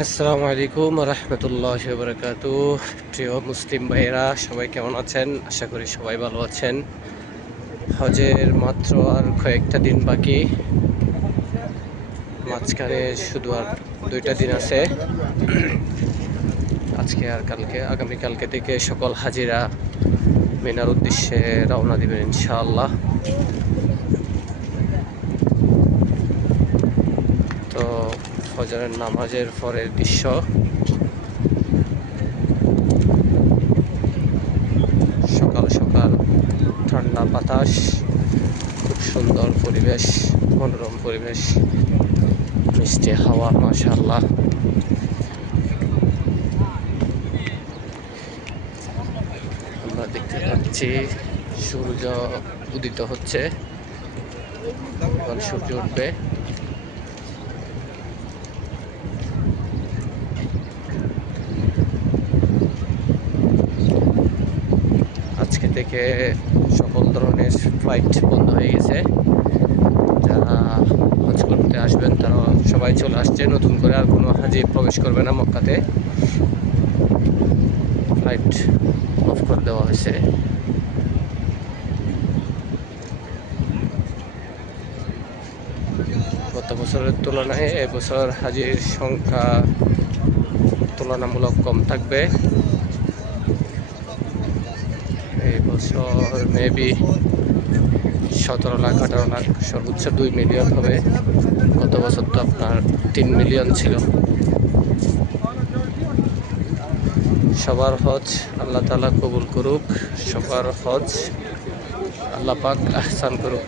আসসালামু আলাইকুম রহমতুল্লাহ বরকাত প্রিয় মুসলিম ভাইয়েরা, সবাই কেমন আছেন? আশা করি সবাই ভালো আছেন। হজের মাত্র আর কয়েকটা দিন বাকি। মাঝখানে শুধু আর দুইটা দিন আছে। আজকে আর কালকে আগামীকালকে থেকে সকল হাজিরা মিনার উদ্দেশ্যে রওনা দিবেন ইনশাআল্লাহ তো ফজরের নামাজের পরের দৃশ্য। সকাল সকাল ঠান্ডা বাতাস, খুব সুন্দর পরিবেশ, মনোরম পরিবেশ, মিষ্টি হাওয়া মাশাল্লাহ আমরা দেখতে পাচ্ছি সূর্য উদিত হচ্ছে। সূর্য উঠবে। আজকে থেকে সকল ধরনের ফ্লাইট বন্ধ হয়ে গেছে। যারা হজ করতে আসবেন, তারা সবাই চলে আসছে। নতুন করে আর কোনো হাজি প্রবেশ করবে না মক্কাতে। ফ্লাইট অফ করে দেওয়া হয়েছে। গত বছরের তুলনায় এবছর হাজির সংখ্যা তুলনামূলক কম থাকবে। এই বছর মেবি সতেরো লাখ, আঠারো লাখ, সর্বোচ্চ দুই মিলিয়ন হবে। গত বছর তো আপনার তিন মিলিয়ন ছিল। সবার হজ আল্লাহ তালা কবুল করুক, সবার হজ আল্লাহ পাক আহসান করুক।